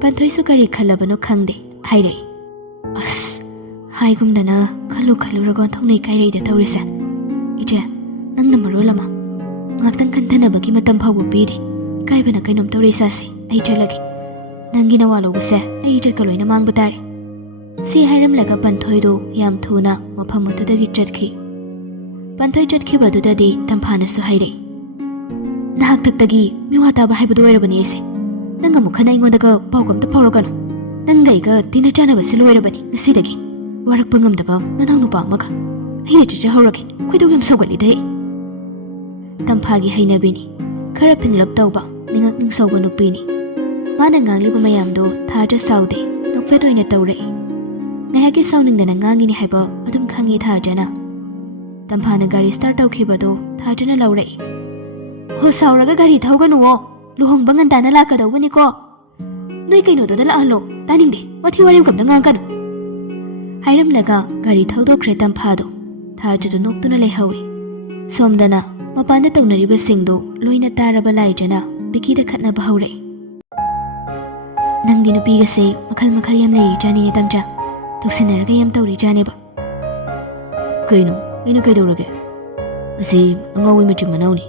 ꯄꯟꯊꯣꯏꯁꯨ ꯀꯔꯤ ꯈꯜꯂꯕꯅꯣ ꯈꯪꯗꯦ ꯍꯥꯏꯔꯛꯏ ꯑꯁ ꯍꯥꯏꯒꯨꯝꯗꯅ ꯈꯜꯂꯨꯔꯒ ꯑꯣꯟꯊꯣꯛꯅꯩ ꯀꯥꯏꯔꯛꯏꯗ ꯇꯧꯔꯤꯁꯦ ꯏꯆꯦ ꯅꯪꯅ ꯃꯔꯣꯜ ꯑꯃ ꯉꯥꯛꯇꯪ ꯈꯟꯊꯅꯕꯒꯤ ꯃꯇꯝ ꯐꯥꯎꯕ ꯄꯤꯗꯦ ꯏꯀꯥꯏꯕꯅ ꯀꯩꯅꯣꯝ ꯇꯧꯔꯦ ꯏꯁꯥꯁꯦ ꯑꯩ ꯆꯠꯂꯒꯦ ꯅꯪꯒꯤ ꯅꯋꯥ ꯂꯧꯕꯁꯦ ꯑꯩ ꯏꯖꯠꯀ ꯂꯣꯏꯅ ꯃꯥꯡꯕ ꯇꯥꯔꯦ ꯁꯤ ꯍꯥꯏꯔꯝꯂꯒ ꯄꯟꯊꯣꯏꯗꯨ ꯌꯥꯝ ꯊꯨꯅ ꯃꯐꯝ ꯑꯗꯨꯗꯒꯤ ꯆꯠꯈꯤ ꯄꯟꯊꯣꯏ ꯆꯠꯈꯤꯕꯗꯨꯗꯗꯤ ꯇꯝꯐꯥꯅꯁꯨ ꯍꯥꯏꯔꯛꯏ ꯅꯍꯥꯛꯇꯛꯇꯒꯤ ꯃꯤꯋꯥ ꯇꯥꯕ ꯍꯥꯏꯕꯗꯨ ꯑꯣꯏꯔꯕꯅꯤ ꯑꯩꯁꯦ ꯅꯪ ꯑꯃꯨꯛ ꯍꯟꯅ ꯑꯩꯉꯣꯟꯗꯒ ꯄꯥꯎ ꯑꯝꯇ ꯐꯥꯎꯔꯛꯀꯅꯨ ꯅꯪꯒ ꯑꯩꯒ ꯇꯤꯟꯅ ꯆꯥꯅꯕꯁꯤ ꯂꯣꯏꯔꯕꯅꯤ ꯉꯁꯤꯗꯒꯤ ꯋꯥꯔꯛꯄ ꯉꯝꯗꯕ ꯅꯅꯥꯎ ꯅꯨꯄꯥ ꯑꯃꯒ ꯑꯩꯅ ꯆꯠꯆꯍꯧꯔꯒꯦ ꯈꯣꯏꯗꯧ ꯌꯥꯝ ꯁꯧꯒꯠꯂꯤꯗ ꯑꯩ ꯇꯝꯐꯥꯒꯤ ꯍꯩꯅꯕꯤꯅꯤ ꯈꯔ ꯐꯤꯡꯂꯞ ꯇꯧꯕ ꯅꯤꯉꯛ ꯅꯤꯡꯁꯧꯕ ꯅꯨꯄꯤꯅꯤ ꯃꯥꯅ ꯉꯥꯡꯂꯤꯕ ꯃꯌꯥꯝꯗꯣ ꯊꯥꯖ ꯁꯥꯎꯗꯦ ꯅꯣꯛꯐꯦꯠ ꯑꯣꯏꯅ ꯇꯧꯔꯛꯏ ꯉꯥꯏꯍꯥꯛꯀꯤ ꯁꯥꯎꯅꯤꯡꯗꯅ ꯉꯥꯡꯉꯤꯅꯤ ꯍꯥꯏꯕ ꯑꯗꯨꯝ ꯈꯪꯉꯤ ꯊꯥꯖꯅ ꯇꯝꯐꯥꯅ ꯒꯥꯔꯤ ꯁ꯭ꯇꯥꯔꯠ ꯇꯧꯈꯤꯕꯗꯣ ꯊꯥꯖꯅ ꯂꯧꯔꯛꯏ ꯍꯣ ꯁꯥꯎꯔꯒ ꯒꯥꯔꯤ ꯊꯧꯒꯅꯨꯋꯣ ꯂꯨꯍꯣꯡꯕ ꯉꯟꯇꯥꯅ ꯂꯥꯛꯀꯗꯧꯕꯅꯤꯀꯣ ꯅꯣꯏ ꯀꯩꯅꯣꯗꯨꯗ ꯂꯥꯛꯍꯜꯂꯣ ꯇꯥꯅꯤꯡꯗꯦ ꯋꯥꯊꯤ ꯋꯥꯔꯦꯝ ꯀꯝꯇ ꯉꯥꯡꯒꯅꯨ ꯍꯥꯏꯔꯝꯂꯒ ꯒꯥꯔꯤ ꯊꯧꯗꯣꯛꯈ꯭ꯔꯦ ꯇꯝꯐꯥꯗꯣ ꯊꯥꯖꯗꯨ ꯅꯣꯛꯇꯨꯅ ꯂꯩꯍꯧꯏ ꯁꯣꯝꯗꯅ ꯃꯄꯥꯟꯗ ꯇꯧꯅꯔꯤꯕꯁꯤꯡꯗꯨ ꯂꯣꯏꯅ ꯇꯥꯔꯕ ꯂꯥꯏꯖꯅ ꯕꯤꯀꯤꯗ ꯈꯠꯅꯕ ꯍꯧꯔꯛꯏ ꯅꯪꯗꯤ ꯅꯨꯄꯤꯒꯁꯦ ꯃꯈꯜ ꯃꯈꯜ ꯌꯥꯝ ꯂꯩꯔꯤꯖꯥꯅꯤꯅꯦ ꯇꯝꯆꯥ ꯇꯧꯁꯤꯟꯅꯔꯒ ꯌꯥꯝ ꯇꯧꯔꯤꯖꯥꯅꯦꯕ ꯀꯩꯅꯣ ꯑꯩꯅ ꯀꯩꯗꯧꯔꯒꯦ ꯑꯁꯤ ꯑꯉꯥꯎꯕꯤ ꯃꯆꯤꯟ ꯃꯅꯥꯎꯅꯤ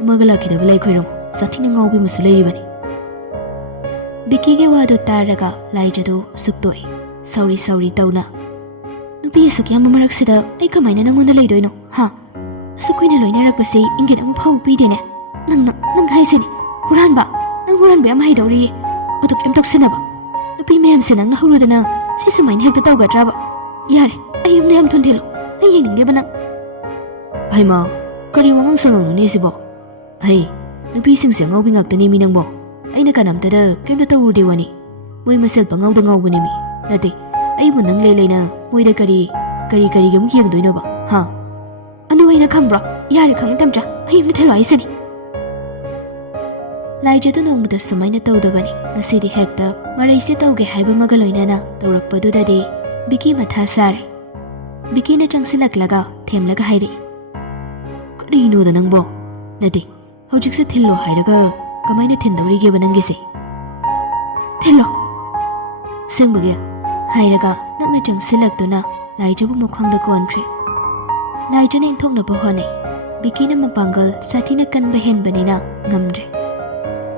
ꯑꯃꯒ ꯂꯥꯛꯈꯤꯗꯕ ꯂꯩ ꯈꯣꯏꯔꯝꯃꯣ ꯁꯥꯊꯤꯅ ꯉꯥꯎꯕꯤ ꯑꯃꯁꯨ ꯂꯩꯔꯤꯕꯅꯤ ꯕꯤꯀꯤꯒꯤ ꯋꯥꯗꯨ ꯇꯥꯔꯒ ꯂꯥꯏꯖꯗꯨ ꯁꯨꯛꯇꯣꯛꯏ ꯁꯧꯔꯤ ꯇꯧꯅ ꯅꯨꯄꯤ ꯑꯁꯨꯛ ꯌꯥꯝꯕ ꯃꯔꯛꯁꯤꯗ ꯑꯩ ꯀꯃꯥꯏꯅ ꯅꯪꯉꯣꯟꯗ ꯂꯩꯗꯣꯏꯅꯣ ꯍꯥ ꯑꯁꯨꯛ ꯀꯨꯏꯅ ꯂꯣꯏꯅꯔꯛꯄꯁꯤ ꯏꯪꯒꯤꯠ ꯑꯃ ꯐꯥꯎ ꯄꯤꯗꯦꯅꯦ ꯅꯪ ꯍꯥꯏꯁꯤꯅꯤ ꯍꯨꯔꯥꯟꯕ ꯅꯪ ꯍꯨꯔꯥꯟꯕ ꯌꯥꯝ ꯍꯩꯗꯧꯔꯤꯌꯦ ꯑꯗꯨꯛ ꯌꯥꯝ ꯇꯧꯁꯤꯟꯅꯕ ꯅꯨꯄꯤ ꯃꯌꯥꯝꯁꯦ ꯅꯪꯅ ꯍꯧꯔꯨꯗꯅ ꯁꯤ ꯁꯨꯃꯥꯏꯅ ꯍꯦꯛꯇ ꯇꯧꯒꯗ꯭ꯔꯕ ꯌꯥꯔꯦ ꯑꯩ ꯌꯨꯝꯗ ꯌꯥꯝ ꯊꯨꯅ ꯊꯤꯜꯂꯨ ꯑꯩ ꯌꯦꯡꯅꯤꯡꯗꯦꯕ ꯅꯪ ꯍꯩꯃꯥ ꯀꯔꯤ ꯋꯥꯉꯥꯡ ꯁꯉꯥꯡꯅꯣꯅꯦ ꯁꯤꯕꯣ ꯍꯩ ꯅꯨꯄꯤꯁꯤꯡꯁꯦ ꯉꯥꯎꯕꯤ ꯉꯥꯛꯇꯅꯤ ꯃꯤ ꯅꯪꯕꯣ ꯑꯩꯅ ꯀꯅꯥꯝꯇꯗ ꯀꯩꯝꯇ ꯇꯧꯔꯨꯗꯦ ꯋꯥꯅꯤ ꯃꯣꯏ ꯃꯁꯦꯜ ꯄꯪꯉꯥꯎꯗ ꯉꯥꯎꯕꯅꯤ ꯃꯤ ꯅꯠꯇꯦ ꯑꯩꯕꯨ ꯅꯪ ꯂꯩꯅ ꯃꯣꯏꯗ ꯀꯔꯤꯒꯤ ꯑꯃꯨꯛ ꯌꯦꯡꯗꯣꯏꯅꯣꯕ ꯍꯥ ꯑꯗꯨ ꯑꯩꯅ ꯈꯪꯕ꯭ꯔꯣ ꯌꯥꯔꯦ ꯈꯪꯉꯦ ꯇꯝꯆꯥ ꯑꯩ ꯌꯨꯝꯗ ꯊꯤꯜꯂꯣ ꯍꯥꯏꯁꯤꯅꯤ ꯂꯥꯏꯖꯗꯨ ꯅꯣꯡꯃꯗ ꯁꯨꯃꯥꯏꯅ ꯇꯧꯗꯕꯅꯤ ꯉꯁꯤꯗꯤ ꯍꯦꯛꯇ ꯃꯔꯩꯁꯦ ꯇꯧꯒꯦ ꯍꯥꯏꯕꯃꯒ ꯂꯣꯏꯅꯅ ꯇꯧꯔꯛꯄꯗꯨꯗꯗꯤ ꯕꯤꯀꯤ ꯃꯊꯥ ꯁꯥꯔꯦ ꯕꯤꯀꯤꯅ ꯆꯪꯁꯤꯜꯂꯛꯂꯒ ꯊꯦꯝꯂꯒ ꯍꯥꯏꯔꯛꯏ ꯀꯔꯤꯅꯣꯗ ꯅꯪꯕꯣ ꯅꯠꯇꯦ ꯍꯧꯖꯤꯛꯁꯦ ꯊꯤꯜꯂꯣ ꯍꯥꯏꯔꯒ ꯀꯃꯥꯏꯅ ꯊꯤꯟꯗꯧꯔꯤꯒꯦꯕ ꯅꯪꯒꯤꯁꯦ ꯊꯤꯜꯂꯣ ꯑꯁꯦꯡꯕꯒꯤ ꯍꯥꯏꯔꯒ ꯅꯛꯅ ꯆꯪꯁꯤꯜꯂꯛꯇꯨꯅ ꯂꯥꯏꯖꯕꯨ ꯃꯈ꯭ꯋꯥꯡꯗ ꯀꯣꯟꯈ꯭ꯔꯦ ꯂꯥꯏꯖꯅ ꯏꯟꯊꯣꯛꯅꯕ ꯍꯣꯠꯅꯩ ꯕꯤꯀꯤꯅ ꯃꯄꯥꯡꯒꯜ ꯁꯥꯊꯤꯅ ꯀꯟꯕ ꯍꯦꯟꯕꯅꯤꯅ ꯉꯝꯗ꯭ꯔꯦ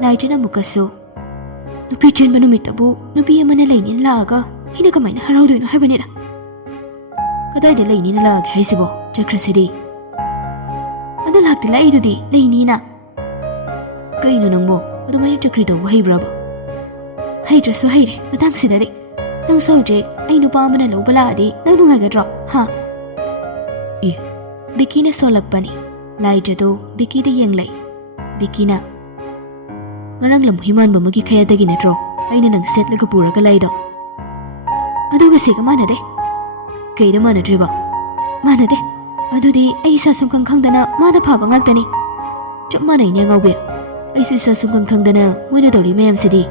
ꯂꯥꯏꯖꯅ ꯑꯃꯨꯛꯀꯁꯨ ꯅꯨꯄꯤ ꯆꯦꯟꯕ ꯅꯨꯃꯤꯠꯇꯕꯨ ꯅꯨꯄꯤ ꯑꯃꯅ ꯂꯩꯅꯤꯅ ꯂꯥꯛꯑꯒ ꯑꯩꯅ ꯀꯃꯥꯏꯅ ꯍꯔꯥꯎꯗꯣꯏꯅꯣ ꯍꯥꯏꯕꯅꯤꯗ ꯀꯗꯥꯏꯗ ꯂꯩꯅꯤꯅ ꯂꯥꯛꯑꯒꯦ ꯍꯥꯏꯁꯤꯕꯣ ꯆꯠꯈ꯭ꯔꯁꯤꯗꯤ ꯑꯗꯨ ꯂꯥꯛꯇꯤ ꯂꯥꯛꯏꯗꯨꯗꯤ ꯂꯩꯅꯤꯅ ꯀꯩꯅꯣ ꯅꯪꯕꯣ ꯑꯗꯨꯃꯥꯏꯅ ꯆꯀ꯭ꯔꯤ ꯇꯧꯕ ꯍꯩꯕ꯭ꯔꯕ ꯍꯩꯇ꯭ꯔꯁꯨ ꯍꯩꯔꯦ ꯃꯇꯥꯡꯁꯤꯗꯗꯤ ꯅꯪꯁꯨ ꯍꯧꯖꯤꯛ ꯑꯩ ꯅꯨꯄꯥ ꯑꯃꯅ ꯂꯧꯕ ꯂꯥꯛꯑꯗꯤ ꯅꯪ ꯅꯨꯡꯉꯥꯏꯒꯗ꯭ꯔꯣ ꯍꯥ ꯑꯦ ꯕꯤꯀꯤꯅ ꯁꯣꯜꯂꯛꯄꯅꯤ ꯂꯥꯏꯖꯗꯣ ꯕꯤꯀꯤꯗ ꯌꯦꯡꯂꯛꯏ ꯕꯤꯀꯤꯅ ꯉꯔꯥꯡ ꯂꯝꯍꯨꯏ ꯃꯥꯟꯕ ꯑꯃꯒꯤ ꯈꯌꯥꯗꯒꯤ ꯅꯠꯇ꯭ꯔꯣ ꯑꯩꯅ ꯅꯪ ꯁꯦꯠꯂꯒ ꯄꯨꯔꯒ ꯂꯩꯗꯣ ꯑꯗꯨꯒ ꯁꯤꯒ ꯃꯥꯟꯅꯗꯦ ꯀꯩꯗ ꯃꯥꯟꯅꯗ꯭ꯔꯤꯕ ꯃꯥꯟꯅꯗꯦ ꯑꯗꯨꯗꯤ ꯑꯩ ꯏꯁꯥ ꯁꯨꯡꯈꯪ ꯈꯪꯗꯅ ꯃꯥꯅ ꯐꯥꯕ ꯉꯥꯛꯇꯅꯤ ꯆꯞ ꯃꯥꯟꯅꯩꯅꯦ ꯑꯉꯥꯎꯕꯤ ꯑꯩꯁꯨ ꯏꯁꯥ ꯁꯨꯡꯈꯪ ꯈꯪꯗꯅ ꯃꯣꯏꯅ ꯇꯧꯔꯤ ꯃꯌꯥꯝꯁꯤꯗꯤ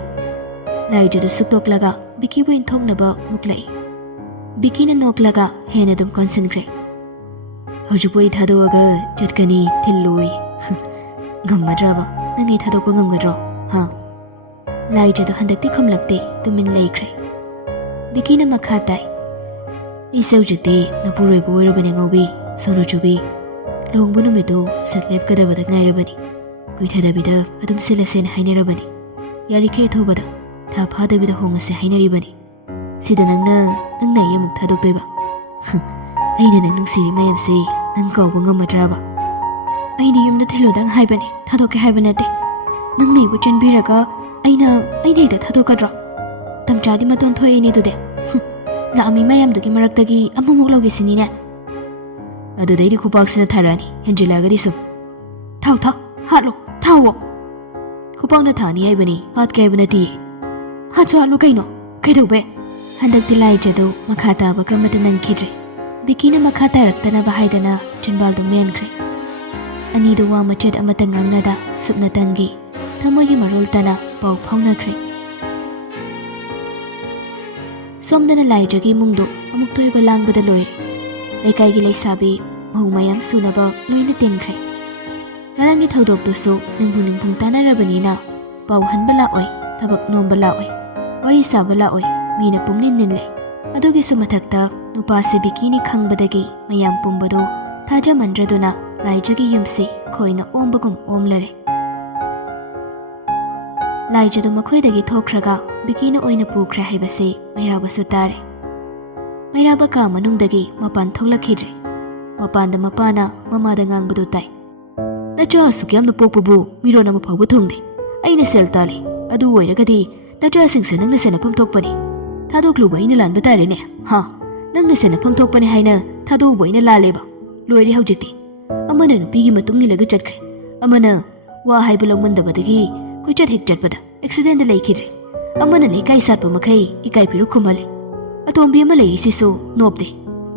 ꯂꯥꯏꯖꯗꯨ ꯁꯨꯛꯇꯣꯛꯂꯒ ꯕꯤꯀꯤꯕꯨ ꯏꯟꯊꯣꯛꯅꯕ ꯃꯨꯛꯂꯛꯏ ꯕꯤꯀꯤꯅ ꯅꯣꯛꯂꯒ ꯍꯦꯟꯅ ꯑꯗꯨꯝ ꯀꯣꯟꯁꯤꯟꯈ꯭ꯔꯦ ꯍꯧꯖꯤꯛꯄꯨ ꯑꯩ ꯊꯥꯗꯣꯛꯑꯒ ꯆꯠꯀꯅꯤ ꯊꯤꯜꯂꯨꯏ ꯉꯝꯃꯗ꯭ꯔꯕ ꯅꯪ ꯑꯩ ꯊꯥꯗꯣꯛꯄ ꯉꯝꯒꯗ꯭ꯔꯣ ꯍꯥ ꯂꯥꯏꯖꯗꯨ ꯍꯟꯗꯛꯇꯤ ꯈꯨꯝꯂꯛꯇꯦ ꯇꯨꯃꯤꯟ ꯂꯩꯈ꯭ꯔꯦ ꯕꯤꯀꯤꯅ ꯃꯈꯥ ꯇꯥꯏ ꯑꯩꯁꯦ ꯍꯧꯖꯤꯛꯇꯤ ꯅꯄꯨꯔꯣꯏꯕ ꯑꯣꯏꯔꯕꯅꯤ ꯉꯥꯎꯕꯤ ꯁꯣꯅꯨꯆꯨꯕꯤ ꯂꯨꯍꯣꯡꯕ ꯅꯨꯃꯤꯠꯇꯨ ꯁꯠ ꯂꯦꯞꯀꯗꯕꯗ ꯉꯥꯏꯔꯕꯅꯤ ꯀꯨꯏꯊꯗꯕꯤꯗ ꯑꯗꯨꯝ ꯁꯤꯜꯂꯁꯦꯅ ꯍꯥꯏꯅꯔꯕꯅꯤ ꯌꯥꯔꯤꯈꯩ ꯑꯊꯨꯕꯗ ꯊꯥ ꯐꯥꯗꯕꯤꯗ ꯍꯣꯡꯉꯁꯦ ꯍꯥꯏꯅꯔꯤꯕꯅꯤ ꯁꯤꯗ ꯅꯪꯅ ꯑꯩ ꯑꯃꯨꯛ ꯊꯥꯗꯣꯛꯇꯣꯏꯕ ꯑꯩꯅ ꯅꯪ ꯅꯨꯡꯁꯤꯔꯤ ꯃꯌꯥꯝꯁꯦ ꯅꯪ ꯀꯥꯎꯕ ꯉꯝꯃꯗ꯭ꯔꯕ ꯑꯩꯗꯤ ꯌꯨꯝꯗ ꯊꯤꯜꯂꯨꯗꯪ ꯍꯥꯏꯕꯅꯤ ꯊꯥꯗꯣꯛꯀꯦ ꯍꯥꯏꯕ ꯅꯠꯇꯦ ꯅꯪꯅ ꯑꯩꯕꯨ ꯆꯦꯟꯕꯤꯔꯒ ꯑꯩꯅ ꯍꯦꯛꯇ ꯊꯥꯗꯣꯛꯀꯗ꯭ꯔꯣ ꯇꯝꯆꯥꯗꯤ ꯃꯇꯣꯟ ꯊꯣꯛꯏꯅꯤ ꯑꯗꯨꯗꯤ ꯂꯥꯛꯑꯝꯃꯤ ꯃꯌꯥꯝꯗꯨꯒꯤ ꯃꯔꯛꯇꯒꯤ ꯑꯃꯃꯨꯛ ꯂꯧꯒꯦꯁꯤꯅꯤꯅꯦ ꯑꯗꯨꯗꯩꯗꯤ ꯈꯨꯄꯥꯛꯁꯤꯅ ꯊꯥꯔꯛꯑꯅꯤ ꯍꯦꯟꯖꯤꯜꯂꯛꯑꯒꯗꯤ ꯁꯨꯝ ꯊꯥꯎ ꯍꯥꯠꯂꯣ ꯊꯥꯎꯋꯣ ꯈꯨꯄꯥꯛꯅ ꯊꯥꯅꯤ ꯍꯥꯏꯕꯅꯤ ꯍꯥꯠꯀꯦ ꯍꯥꯏꯕ ꯅꯠꯇꯤꯌꯦ ꯍꯥꯠꯁꯨ ꯍꯥꯠꯂꯨ ꯀꯩꯅꯣ ꯀꯩꯗꯧꯕꯩ ꯍꯟꯗꯛꯇꯤ ꯂꯥꯏꯖꯗꯨ ꯃꯈꯥ ꯇꯥꯕꯒ ꯑꯃꯠꯇ ꯅꯪꯈꯤꯗ꯭ꯔꯦ ꯕꯤꯀꯤꯅ ꯃꯈꯥ ꯇꯥꯔꯛꯇꯅꯕ ꯍꯥꯏꯗꯅ ꯆꯤꯟꯕꯥꯜꯗꯨ ꯃꯦꯟꯈ꯭ꯔꯦ ꯑꯅꯤꯗꯨ ꯋꯥ ꯃꯆꯦꯠ ꯑꯃꯠꯇ ꯉꯥꯡꯅꯗ ꯁꯨꯞꯅꯇꯪꯒꯤ ꯊꯃꯣꯏꯒꯤ ꯃꯔꯣꯜ ꯇꯅ ꯄꯥꯎ ꯐꯥꯎꯅꯈ꯭ꯔꯦ ꯁꯣꯝꯗꯅ ꯂꯥꯏꯖꯒꯤ ꯏꯃꯨꯡꯗꯨ ꯑꯃꯨꯛ ꯇꯣꯏꯕ ꯂꯥꯡꯕꯗ ꯂꯣꯏꯔꯦ ꯂꯩꯀꯥꯏꯒꯤ ꯂꯩꯁꯥꯕꯤ ꯃꯧ ꯃꯌꯥꯝ ꯁꯨꯅꯕ ꯂꯣꯏꯅ ꯇꯤꯟꯈ꯭ꯔꯦ ꯉꯔꯥꯡꯒꯤ ꯊꯧꯗꯣꯛꯇꯨꯁꯨ ꯅꯤꯡꯐꯨꯡ ꯇꯥꯟꯅꯔꯕꯅꯤꯅ ꯄꯥꯎ ꯍꯟꯕ ꯂꯥꯛꯑꯣꯏ ꯊꯕꯛ ꯅꯣꯝꯕ ꯂꯥꯛꯑꯣꯏ ꯋꯥꯔꯤ ꯁꯥꯕ ꯂꯥꯛꯑꯣꯏ ꯃꯤꯅ ꯄꯨꯡꯅꯤꯟ ꯅꯤꯜꯂꯦ ꯑꯗꯨꯒꯤꯁꯨ ꯃꯊꯛꯇ ꯅꯨꯄꯥꯁꯦ ꯕꯤꯀꯤꯅꯤ ꯈꯪꯕꯗꯒꯤ ꯃꯌꯥꯝ ꯄꯨꯝꯕꯗꯨ ꯊꯥꯖꯃꯟꯗ꯭ꯔꯗꯨꯅ ꯂꯥꯏꯖꯒꯤ ꯌꯨꯝꯁꯤ ꯈꯣꯏꯅ ꯑꯣꯝꯕꯒꯨꯝ ꯑꯣꯝꯂꯔꯦ ꯂꯥꯏꯖꯗꯨ ꯃꯈꯣꯏꯗꯒꯤ ꯊꯣꯛꯈ꯭ꯔꯒ ꯕꯤꯀꯤꯅ ꯑꯣꯏꯅ ꯄꯨꯈ꯭ꯔꯦ ꯍꯥꯏꯕꯁꯤ ꯃꯩꯔꯥꯕꯁꯨ ꯇꯥꯔꯦ ꯃꯩꯔꯥꯕ ꯀꯥ ꯃꯅꯨꯡꯗꯒꯤ ꯃꯄꯥꯟ ꯊꯣꯛꯂꯛꯈꯤꯗ꯭ꯔꯦ ꯃꯄꯥꯟꯗ ꯃꯄꯥꯅ ꯃꯃꯥꯗ ꯉꯥꯡꯕꯗꯨ ꯇꯥꯏ ꯅꯆꯥ ꯑꯁꯨꯛ ꯌꯥꯝꯅ ꯄꯣꯛꯄꯕꯨ ꯃꯤꯔꯣꯟ ꯑꯃ ꯐꯥꯎꯕ ꯊꯨꯡꯗꯦ ꯑꯩꯅ ꯁꯦꯜ ꯇꯥꯜꯂꯤ ꯑꯗꯨ ꯑꯣꯏꯔꯒꯗꯤ ꯅꯆꯥꯁꯤꯡꯁꯦ ꯅꯪꯅ ꯁꯦꯟꯅꯐꯝ ꯊꯣꯛꯄꯅꯤ ꯊꯥꯗꯣꯛꯂꯨꯕ ꯑꯩꯅ ꯂꯥꯟꯕ ꯇꯥꯔꯦꯅꯦ ꯍꯥ ꯅꯪꯅ ꯁꯦꯟꯅꯐꯝ ꯊꯣꯛꯄꯅꯤ ꯍꯥꯏꯅ ꯊꯥꯗꯣꯛꯎꯕ ꯑꯩꯅ ꯂꯥꯜꯂꯦꯕ ꯂꯣꯏꯔꯦ ꯍꯧꯖꯤꯛꯇꯤ ꯑꯃꯅ ꯅꯨꯄꯤꯒꯤ ꯃꯇꯨꯡ ꯏꯜꯂꯒ ꯆꯠꯈ꯭ꯔꯦ ꯑꯃꯅ ꯋꯥ ꯍꯥꯏꯕ ꯂꯧꯃꯟꯗꯕꯗꯒꯤ ꯀꯣꯏꯆꯠ ꯍꯦꯛ ꯆꯠꯄꯗ ꯑꯦꯛꯁꯤꯗꯦꯟꯗ ꯂꯩꯈꯤꯗ꯭ꯔꯦ ꯑꯃꯅ ꯂꯩꯀꯥꯏ ꯁꯥꯠꯄ ꯃꯈꯩ ꯏꯀꯥꯏ ꯐꯤꯔꯨꯛ ꯈꯨꯝꯍꯜꯂꯤ ꯑꯇꯣꯝꯕꯤ ꯑꯃ ꯂꯩꯔꯤꯁꯤꯁꯨ ꯅꯣꯞꯇꯦ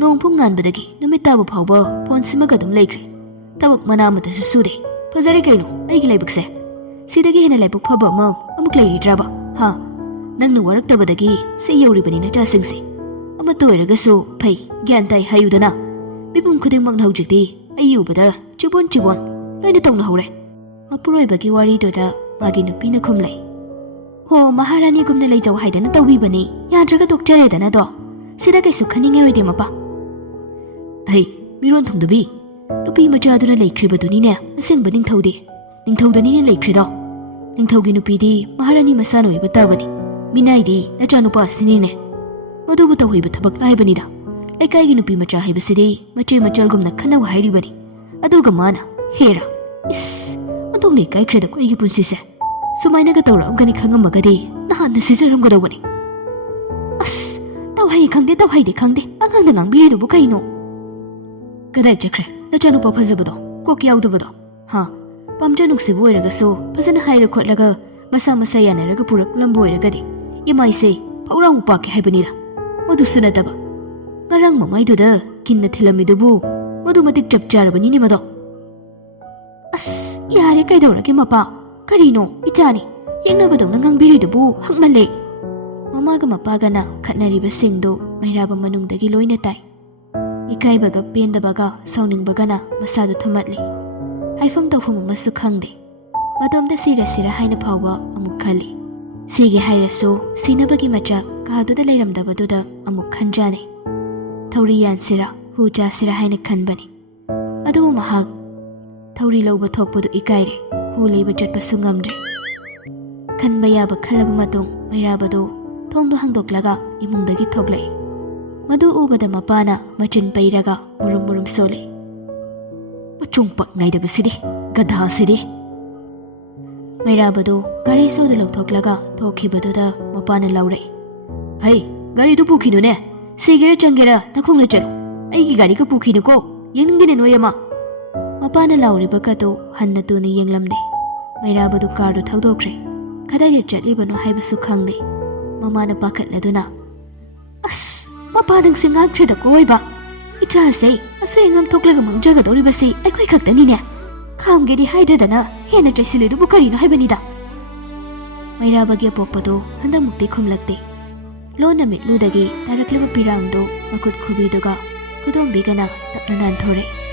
ꯅꯣꯡ ꯄꯨꯡ ꯉꯥꯟꯕꯗꯒꯤ ꯅꯨꯃꯤꯠ ꯇꯥꯕ ꯐꯥꯎꯕ ꯐꯣꯟ ꯁꯤꯃꯒ ꯑꯗꯨꯝ ꯂꯩꯈ꯭ꯔꯦ ꯊꯕꯛ ꯃꯅꯥ ꯑꯃꯇꯁꯨ ꯁꯨꯗꯦ ꯐꯖꯔꯦ ꯀꯩꯅꯣ ꯑꯩꯒꯤ ꯂꯥꯏꯕꯛꯁꯦ ꯁꯤꯗꯒꯤ ꯍꯦꯟꯅ ꯂꯥꯏꯕꯛ ꯐꯕ ꯑꯃ ꯑꯃꯨꯛ ꯂꯩꯔꯤꯗ꯭ꯔꯕ ꯍꯥ ꯅꯪꯅ ꯋꯥꯔꯛꯇꯕꯗꯒꯤ ꯁꯤ ꯌꯧꯔꯤꯕꯅꯤ ꯅꯆꯥꯁꯤꯡꯁꯦ ꯑꯃꯠꯇ ꯑꯣꯏꯔꯒꯁꯨ ꯐꯩ ꯒ꯭ꯌꯥꯟ ꯇꯥꯏ ꯍꯥꯏꯌꯨꯗꯅ ꯃꯤꯄꯨꯝ ꯈꯨꯗꯤꯡꯃꯛꯅ ꯍꯧꯖꯤꯛꯇꯤ ꯑꯩ ꯎꯕꯗ ꯆꯤꯕꯣꯟ ꯂꯣꯏꯅ ꯇꯧꯅꯍꯧꯔꯦ ꯃꯄꯨꯔꯣꯏꯕꯒꯤ ꯋꯥꯔꯤꯗꯨꯗ ꯃꯥꯒꯤ ꯅꯨꯄꯤꯅ ꯈꯨꯝꯂꯩ ꯍꯣ ꯃꯍꯥꯔꯥꯅꯤꯒꯨꯝꯅ ꯂꯩꯖꯧ ꯍꯥꯏꯗꯅ ꯇꯧꯕꯤꯕꯅꯤ ꯌꯥꯗ꯭ꯔꯒ ꯇꯣꯛꯆꯔꯦꯗꯅꯗꯣ ꯁꯤꯗ ꯀꯩꯁꯨ ꯈꯟꯅꯤꯡꯉꯥꯏ ꯑꯣꯏꯗꯦ ꯃꯄꯥ ꯍꯩ ꯃꯤꯔꯣꯟ ꯊꯨꯡꯗꯕꯤ ꯅꯨꯄꯤ ꯃꯆꯥꯗꯨꯅ ꯂꯩꯈ꯭ꯔꯤꯕꯗꯨꯅꯤꯅꯦ ꯑꯁꯦꯡꯕ ꯅꯤꯡꯊꯧꯗꯅꯤꯅꯦ ꯂꯩꯈ꯭ꯔꯤꯗꯣ ꯅꯤꯡꯊꯧꯒꯤ ꯅꯨꯄꯤꯗꯤ ꯃꯍꯥꯔꯥꯅꯤ ꯃꯁꯥꯅ ꯑꯣꯏꯕ ꯇꯥꯕꯅꯤ ꯃꯤꯅꯥꯏꯗꯤ ꯅꯆꯥꯅꯨꯄꯥ ꯑꯁꯤꯅꯤꯅꯦ ꯃꯗꯨꯕꯨ ꯇꯧꯍꯩꯕ ꯊꯕꯛ ꯂꯥꯏꯕꯅꯤꯗ ꯂꯩꯀꯥꯏꯒꯤ ꯅꯨꯄꯤ ꯃꯆꯥ ꯍꯥꯏꯕꯁꯤꯗꯤ ꯃꯆꯦ ꯃꯆꯜꯒꯨꯝꯅ ꯈꯟꯅꯧ ꯍꯥꯏꯔꯤꯕꯅꯤ ꯑꯗꯨꯒ ꯃꯥꯅ ꯍꯦꯔꯥ ꯏꯁ ꯑꯣꯟꯊꯣꯛꯅ ꯏꯀꯥꯏꯈ꯭ꯔꯦꯗꯀꯣ ꯑꯩꯒꯤ ꯄꯨꯟꯁꯤꯁꯦ ꯁꯨꯃꯥꯏꯅꯒ ꯇꯧꯔꯛꯑꯝꯒꯅꯤ ꯈꯪꯉꯝꯃꯒꯗꯤ ꯅꯍꯥꯟꯅ ꯁꯤꯖꯔꯝꯒꯗꯧꯕꯅꯤ ꯑꯁ ꯇꯧꯍꯩ ꯈꯪꯗꯦ ꯈꯪꯗꯦ ꯑꯉꯥꯡꯅ ꯉꯥꯡꯕꯤꯔꯤꯗꯨꯕꯨ ꯀꯩꯅꯣ ꯀꯗꯥꯏ ꯆꯠꯈ꯭ꯔꯦ ꯅꯆꯥꯅꯨꯄꯥ ꯐꯖꯕꯗꯣ ꯀꯣꯛ ꯌꯥꯎꯗꯕꯗꯣ ꯍꯥ ꯄꯥꯝꯖ ꯅꯨꯡꯁꯤꯕ ꯑꯣꯏꯔꯒꯁꯨ ꯐꯖꯅ ꯍꯥꯏꯔ ꯈꯣꯠꯂꯒ ꯃꯁꯥ ꯌꯥꯅꯔꯒ ꯄꯨꯔꯛꯂꯝꯕ ꯑꯣꯏꯔꯒꯗꯤ ꯏꯃꯥꯏꯁꯦ ꯐꯧꯔꯥꯡ ꯄꯥꯛꯀꯦ ꯍꯥꯏꯕꯅꯤꯗ ꯃꯗꯨꯁꯨ ꯅꯠꯇꯕ ꯉꯔꯥꯡ ꯃꯃꯥꯏꯗꯨꯗ ꯀꯤꯟꯅ ꯊꯤꯜꯂꯝꯃꯤꯗꯨꯕꯨ ꯃꯗꯨ ꯃꯇꯤꯛ ꯆꯞ ꯆꯥꯔꯕꯅꯤꯅꯦ ꯃꯗꯣ ꯑꯁ ꯌꯥꯔꯦ ꯀꯩꯗꯧꯔꯒꯦ ꯃꯄꯥ ꯀꯔꯤꯅꯣ ꯏꯆꯥꯅꯤ ꯌꯦꯡꯅꯕꯗꯧꯅ ꯉꯥꯡꯕꯤꯔꯤꯗꯨꯕꯨ ꯍꯛꯃꯜꯂꯦ ꯃꯃꯥꯒ ꯃꯄꯥꯒꯅ ꯈꯠꯅꯔꯤꯕꯁꯤꯡꯗꯨ ꯃꯩꯔꯥꯕ ꯃꯅꯨꯡꯗꯒꯤ ꯂꯣꯏꯅ ꯇꯥꯏ ꯏꯀꯥꯏꯕꯒ ꯄꯦꯟꯗꯕꯒ ꯁꯥꯎꯅꯤꯡꯕꯒꯅ ꯃꯁꯥꯗꯨ ꯊꯨꯝꯃꯠꯂꯤ ꯍꯥꯏꯐꯝ ꯇꯧꯐꯝ ꯑꯃꯁꯨ ꯈꯪꯗꯦ ꯃꯇꯣꯝꯗ ꯁꯤꯔ ꯍꯥꯏꯅ ꯐꯥꯎꯕ ꯑꯃꯨꯛ ꯈꯜꯂꯤ ꯁꯤꯒꯦ ꯍꯥꯏꯔꯁꯨ ꯁꯤꯅꯕꯒꯤ ꯃꯆꯥꯛ ꯀꯥꯗꯨꯗ ꯂꯩꯔꯝꯗꯕꯗꯨꯗ ꯑꯃꯨꯛ ꯈꯟꯖꯥꯅꯩ ꯊꯧꯔꯤ ꯌꯥꯟꯁꯤꯔ ꯍꯨ ꯆꯥꯁꯤꯔ ꯍꯥꯏꯅ ꯈꯟꯕꯅꯤ ꯑꯗꯨꯕꯨ ꯃꯍꯥꯛ ꯊꯧꯔꯤ ꯂꯧꯕ ꯊꯣꯛꯄꯗꯨ ꯏꯀꯥꯏꯔꯦ ꯍꯨ ꯂꯩꯕ ꯆꯠꯄꯁꯨ ꯉꯝꯗ꯭ꯔꯦ ꯈꯟꯕ ꯌꯥꯕ ꯈꯜꯂꯕ ꯃꯇꯨꯡ ꯃꯩꯔꯥꯕꯗꯨ ꯊꯣꯡꯗꯣ ꯍꯥꯡꯗꯣꯛꯂꯒ ꯏꯃꯨꯡꯗꯒꯤ ꯊꯣꯛꯂꯛꯏ ꯃꯗꯨ ꯎꯕꯗ ꯃꯄꯥꯅ ꯃꯆꯤꯟ ꯄꯩꯔꯒ ꯃꯨꯔꯨꯝ ꯁꯣꯜꯂꯤ ꯃꯆꯨꯡ ꯄꯛ ꯅꯥꯏꯗꯕꯁꯤꯗꯤ ꯒꯙꯥꯁꯤꯗꯤ ꯃꯩꯔꯥꯕꯗꯨ ꯒꯥꯔꯤ ꯁꯣꯗꯨ ꯂꯧꯊꯣꯛꯂꯒ ꯊꯣꯛꯈꯤꯕꯗꯨꯗ ꯃꯄꯥꯅ ꯂꯥꯎꯔꯛꯏ ꯍꯩ ꯒꯥꯔꯤꯗꯨ ꯄꯨꯈꯤꯅꯨꯅꯦ ꯁꯤꯒꯦꯔ ꯆꯪꯒꯦꯔ ꯅꯈꯣꯡꯅ ꯆꯠꯂꯨ ꯑꯩꯒꯤ ꯒꯥꯔꯤꯒ ꯄꯨꯈꯤꯅꯨꯀꯣ ꯌꯦꯡꯅꯤꯡꯗꯦꯅꯦ ꯅꯣꯏ ꯑꯃ ꯃꯄꯥꯅ ꯂꯥꯎꯔꯤꯕ ꯀꯗꯨ ꯍꯟꯅ ꯇꯨꯅ ꯌꯦꯡꯂꯝꯗꯦ ꯃꯩꯔꯥꯕꯗꯨ ꯀꯥꯔꯗꯨ ꯊꯧꯗꯣꯛꯈ꯭ꯔꯦ ꯀꯗꯥꯏꯗ ꯆꯠꯂꯤꯕꯅꯣ ꯍꯥꯏꯕꯁꯨ ꯈꯪꯗꯦ ꯃꯃꯥꯅ ꯄꯥꯈꯠꯂꯗꯨꯅ ꯑꯁ ꯃꯄꯥ ꯅꯪꯁꯦ ꯉꯥꯛꯈ꯭ꯔꯦꯗꯀꯣ ꯑꯣꯏꯕ ꯏꯆꯥꯁꯦ ꯑꯁꯣꯏ ꯑꯉꯥꯝ ꯊꯣꯛꯂꯒ ꯃꯥꯡꯖꯒꯗꯧꯔꯤꯕꯁꯤ ꯑꯩꯈꯣꯏ ꯈꯛꯇꯅꯤꯅꯦ ꯈꯥꯝꯒꯦꯗꯤ ꯍꯥꯏꯗꯗꯅ ꯍꯦꯟꯅ ꯆꯩꯁꯤꯜꯂꯤꯗꯨꯕꯨ ꯀꯔꯤꯅꯣ ꯍꯥꯏꯕꯅꯤꯗ ꯃꯩꯔꯥꯕꯒꯤ ꯑꯄꯣꯛꯄꯗꯨ ꯍꯟꯗꯛꯃꯨꯛꯇꯤ ꯈꯨꯝꯂꯛꯇꯦ ꯂꯣꯟꯅ ꯃꯤꯠꯂꯨꯗꯒꯤ ꯇꯥꯔꯛꯂꯤꯕ ꯄꯤꯔꯥꯡꯗꯨ ꯃꯈꯨꯠ ꯈꯨꯕꯤꯗꯨꯒ ꯈꯨꯗꯣꯝꯕꯤꯒꯅ ꯇꯞꯅ ꯅꯥꯟꯊꯣꯔꯛꯏ